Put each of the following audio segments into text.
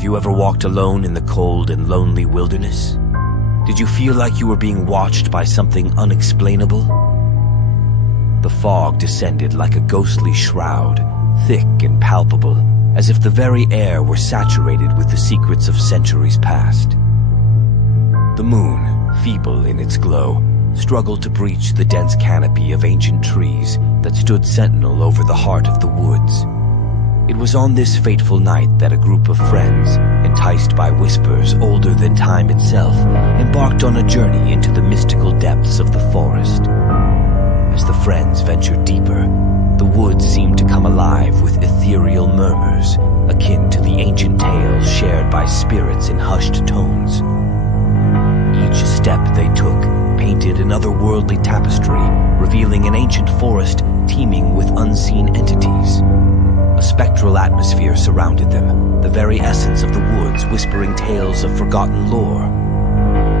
Have you ever walked alone in the cold and lonely wilderness? Did you feel like you were being watched by something unexplainable? The fog descended like a ghostly shroud, thick and palpable, as if the very air were saturated with the secrets of centuries past. The moon, feeble in its glow, struggled to breach the dense canopy of ancient trees that stood sentinel over the heart of the woods. It was on this fateful night that a group of friends, enticed by whispers older than time itself, embarked on a journey into the mystical depths of the forest. As the friends ventured deeper, the woods seemed to come alive with ethereal murmurs, akin to the ancient tales shared by spirits in hushed tones. Each step they took painted an otherworldly tapestry, revealing an ancient forest teeming with unseen entities. A spectral atmosphere surrounded them, the very essence of the woods whispering tales of forgotten lore.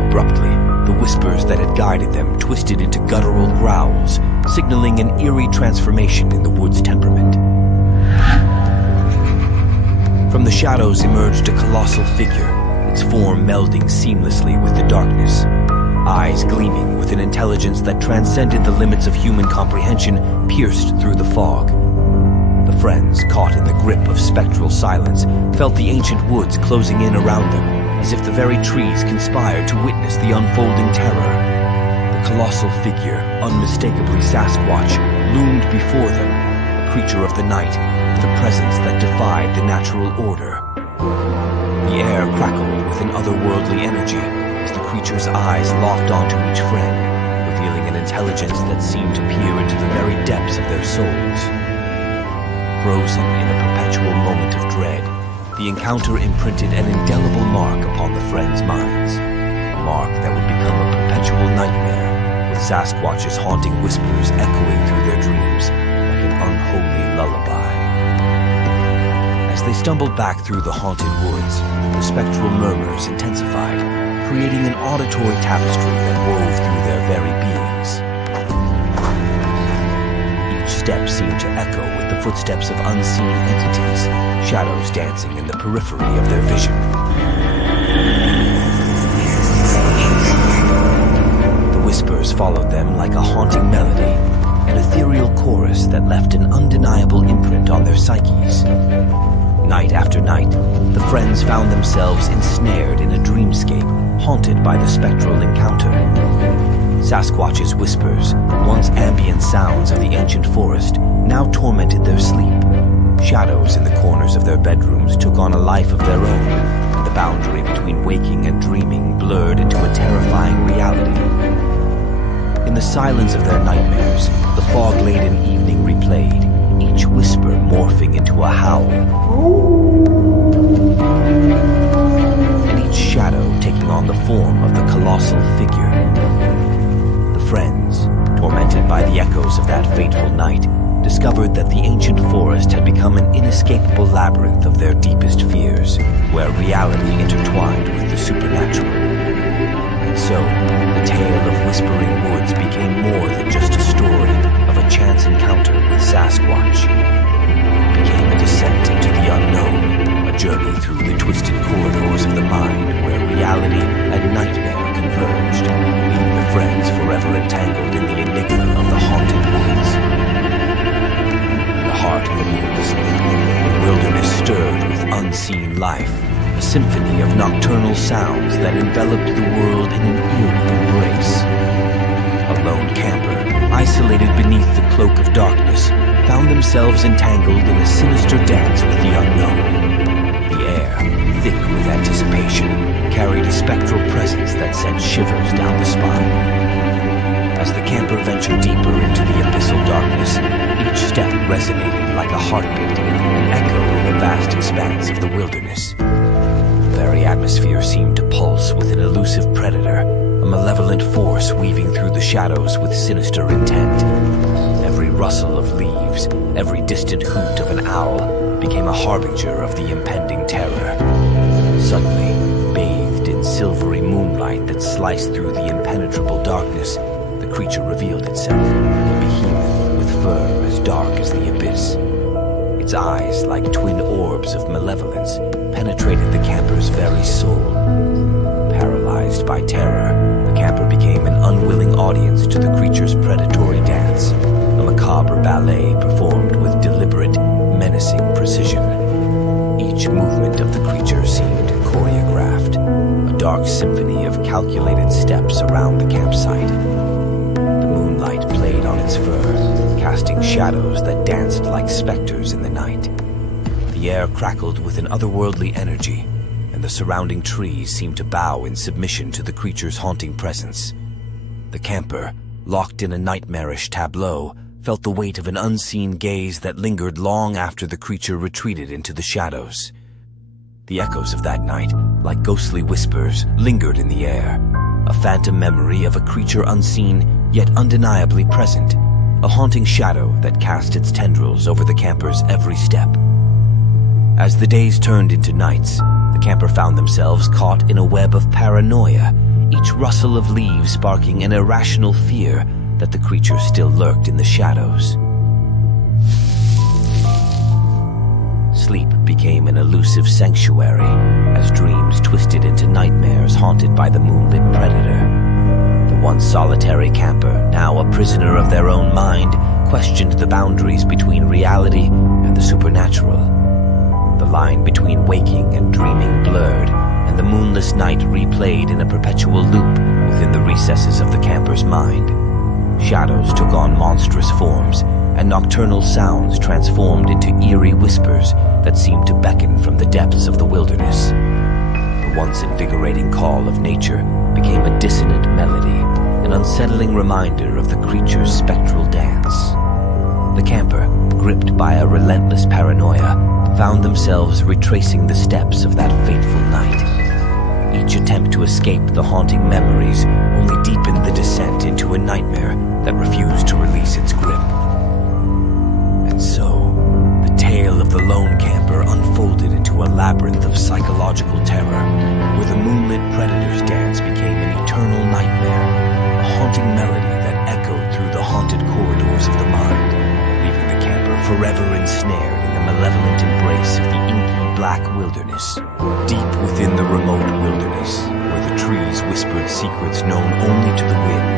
Abruptly, the whispers that had guided them twisted into guttural growls, signaling an eerie transformation in the wood's temperament. From the shadows emerged a colossal figure, its form melding seamlessly with the darkness. Eyes gleaming with an intelligence that transcended the limits of human comprehension pierced through the fog. The friends, caught in the grip of spectral silence, felt the ancient woods closing in around them, as if the very trees conspired to witness the unfolding terror. The colossal figure, unmistakably Sasquatch, loomed before them, a creature of the night, with a presence that defied the natural order. The air crackled with an otherworldly energy as the creature's eyes locked onto each friend, revealing an intelligence that seemed to peer into the very depths of their souls. Frozen in a perpetual moment of dread, the encounter imprinted an indelible mark upon the friends' minds. A mark that would become a perpetual nightmare, with Sasquatch's haunting whispers echoing through their dreams like an unholy lullaby. As they stumbled back through the haunted woods, the spectral murmurs intensified, creating an auditory tapestry that wove through their very beings. Each step seemed to echo with the footsteps of unseen entities, shadows dancing in the periphery of their vision. The whispers followed them like a haunting melody, an ethereal chorus that left an undeniable imprint on their psyches. Night after night, the friends found themselves ensnared in a dreamscape, haunted by the spectral encounter. Sasquatch's whispers, once ambient sounds of the ancient forest, now tormented their sleep. Shadows in the corners of their bedrooms took on a life of their own, and the boundary between waking and dreaming blurred into a terrifying reality. In the silence of their nightmares, the fog-laden evening replayed, each whisper morphing into a howl, and each shadow taking on the form of the colossal figure. The friends, tormented by the echoes of that fateful night, discovered that the ancient forest had become an inescapable labyrinth of their deepest fears, where reality intertwined with the supernatural. And so, the tale of Whispering Woods became more than just a story of a chance encounter with Sasquatch. It became a descent into the unknown, a journey through the twisted corridors of the mind where reality and nightmare converged, leaving the friends forever entangled in the enigma of the haunted woods. In the heart of the moonless loop, the wilderness stirred with unseen life, a symphony of nocturnal sounds that enveloped the world in an eerie embrace. A lone camper, isolated beneath the cloak of darkness, found themselves entangled in a sinister dance with the unknown. The air, thick with anticipation, carried a spectral presence that sent shivers down the spine. As the camper ventured deeper into the abyssal darkness, each step resonated like a heartbeat, an echo in the vast expanse of the wilderness. The very atmosphere seemed to pulse with an elusive predator, a malevolent force weaving through the shadows with sinister intent. Every rustle of leaves, every distant hoot of an owl, became a harbinger of the impending terror. Suddenly, bathed in silvery moonlight that sliced through the impenetrable darkness, the creature revealed itself, a behemoth with fur as dark as the abyss. Its eyes, like twin orbs of malevolence, penetrated the canvas very soul. Paralyzed by terror, the camper became an unwilling audience to the creature's predatory dance, a macabre ballet performed with deliberate, menacing precision. Each movement of the creature seemed choreographed, a dark symphony of calculated steps around the campsite. The moonlight played on its fur, casting shadows that danced like specters in the night. The air crackled with an otherworldly energy, and the surrounding trees seemed to bow in submission to the creature's haunting presence. The camper, locked in a nightmarish tableau, felt the weight of an unseen gaze that lingered long after the creature retreated into the shadows. The echoes of that night, like ghostly whispers, lingered in the air, a phantom memory of a creature unseen yet undeniably present, a haunting shadow that cast its tendrils over the camper's every step. As the days turned into nights, the camper found themselves caught in a web of paranoia, each rustle of leaves sparking an irrational fear that the creature still lurked in the shadows. Sleep became an elusive sanctuary as dreams twisted into nightmares haunted by the moonlit predator. The once solitary camper, now a prisoner of their own mind, questioned the boundaries between reality and the supernatural. The line between waking and dreaming blurred, and the moonless night replayed in a perpetual loop within the recesses of the camper's mind. Shadows took on monstrous forms, and nocturnal sounds transformed into eerie whispers that seemed to beckon from the depths of the wilderness. The once invigorating call of nature became a dissonant melody, an unsettling reminder of the creature's spectral dance. The camper, gripped by a relentless paranoia, found themselves retracing the steps of that fateful night. Each attempt to escape the haunting memories only deepened the descent into a nightmare that refused to release its grip. And so, the tale of the lone camper unfolded into a labyrinth of psychological terror, where the moonlit predator's dance became an eternal nightmare, a haunting melody that echoed through the haunted corridors of the mind, leaving the camper forever ensnared in the malevolent embrace of the inky black wilderness. Deep within the remote wilderness, where the trees whispered secrets known only to the wind,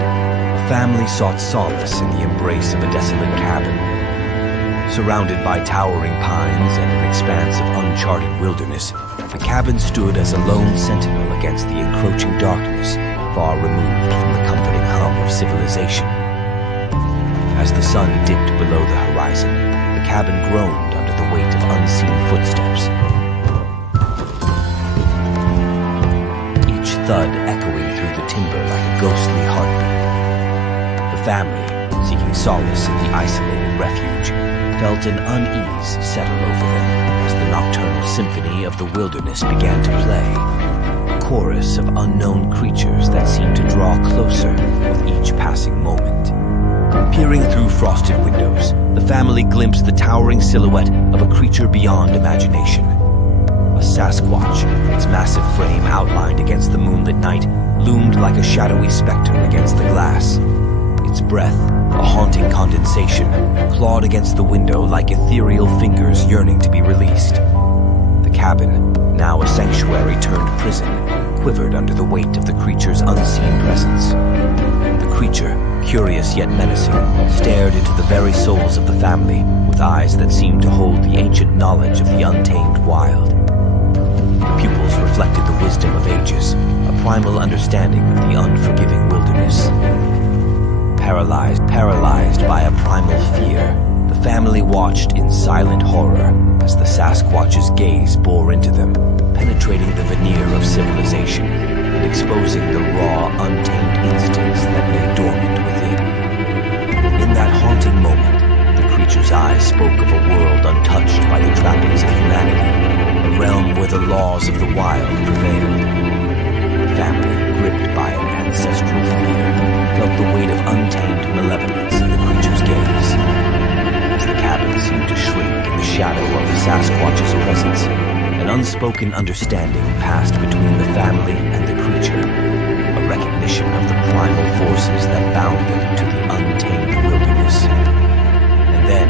a family sought solace in the embrace of a desolate cabin. Surrounded by towering pines and an expanse of uncharted wilderness, the cabin stood as a lone sentinel against the encroaching darkness, far removed from the comforting hum of civilization. As the sun dipped below the horizon, the cabin groaned under the weight of unseen footsteps, each thud echoing through the timber like a ghostly heartbeat. The family, seeking solace in the isolated refuge, felt an unease settle over them as the nocturnal symphony of the wilderness began to play, a chorus of unknown creatures that seemed to draw closer with each passing moment. Peering through frosted windows, the family glimpsed the towering silhouette of a creature beyond imagination. A Sasquatch, its massive frame outlined against the moonlit night, loomed like a shadowy specter against the glass. Its breath, a haunting condensation, clawed against the window like ethereal fingers yearning to be released. The cabin, now a sanctuary turned prison, quivered under the weight of the creature's unseen presence. The creature, curious yet menacing, stared into the very souls of the family with eyes that seemed to hold the ancient knowledge of the untamed wild. The pupils reflected the wisdom of ages, a primal understanding of the unforgiving wilderness. Paralyzed by a primal fear, the family watched in silent horror as the Sasquatch's gaze bore into them, penetrating the veneer of civilization and exposing the raw, untamed instincts that lay dormant within. In that haunting moment, the creature's eyes spoke of a world untouched by the trappings of humanity, a realm where the laws of the wild prevailed. The family, gripped by an ancestral fear, felt the weight of untamed malevolence in the creature's gaze. As the cabin seemed to shrink in the shadow of the Sasquatch's presence, an unspoken understanding passed between the family and the creature, a recognition of the primal forces that bound them to the untamed wilderness. And then,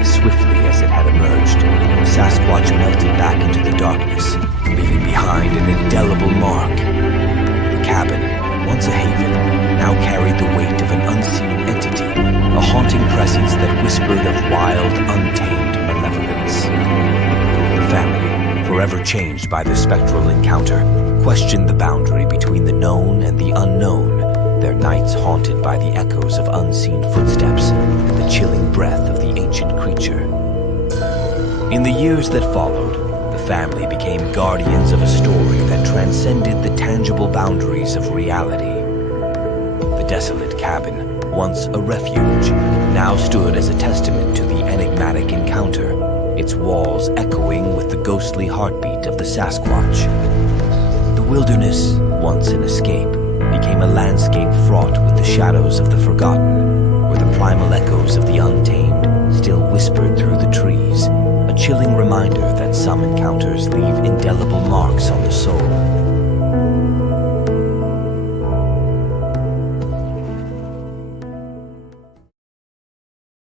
as swiftly as it had emerged, the Sasquatch melted back into the darkness, leaving behind an indelible mark. The cabin, once a haven, now carried the weight of an unseen entity, a haunting presence that whispered of wild, untamed malevolence. The family, forever changed by the spectral encounter, questioned the boundary between the known and the unknown, their nights haunted by the echoes of unseen footsteps and the chilling breath of the ancient creature. In the years that followed, the family became guardians of a story that transcended the tangible boundaries of reality. The desolate cabin, once a refuge, now stood as a testament to the enigmatic encounter, its walls echoing with the ghostly heartbeat of the Sasquatch. The wilderness, once an escape, became a landscape fraught with the shadows of the forgotten, where the primal echoes of the untamed still whispered through the trees, a chilling reminder that some encounters leave indelible marks on the soul.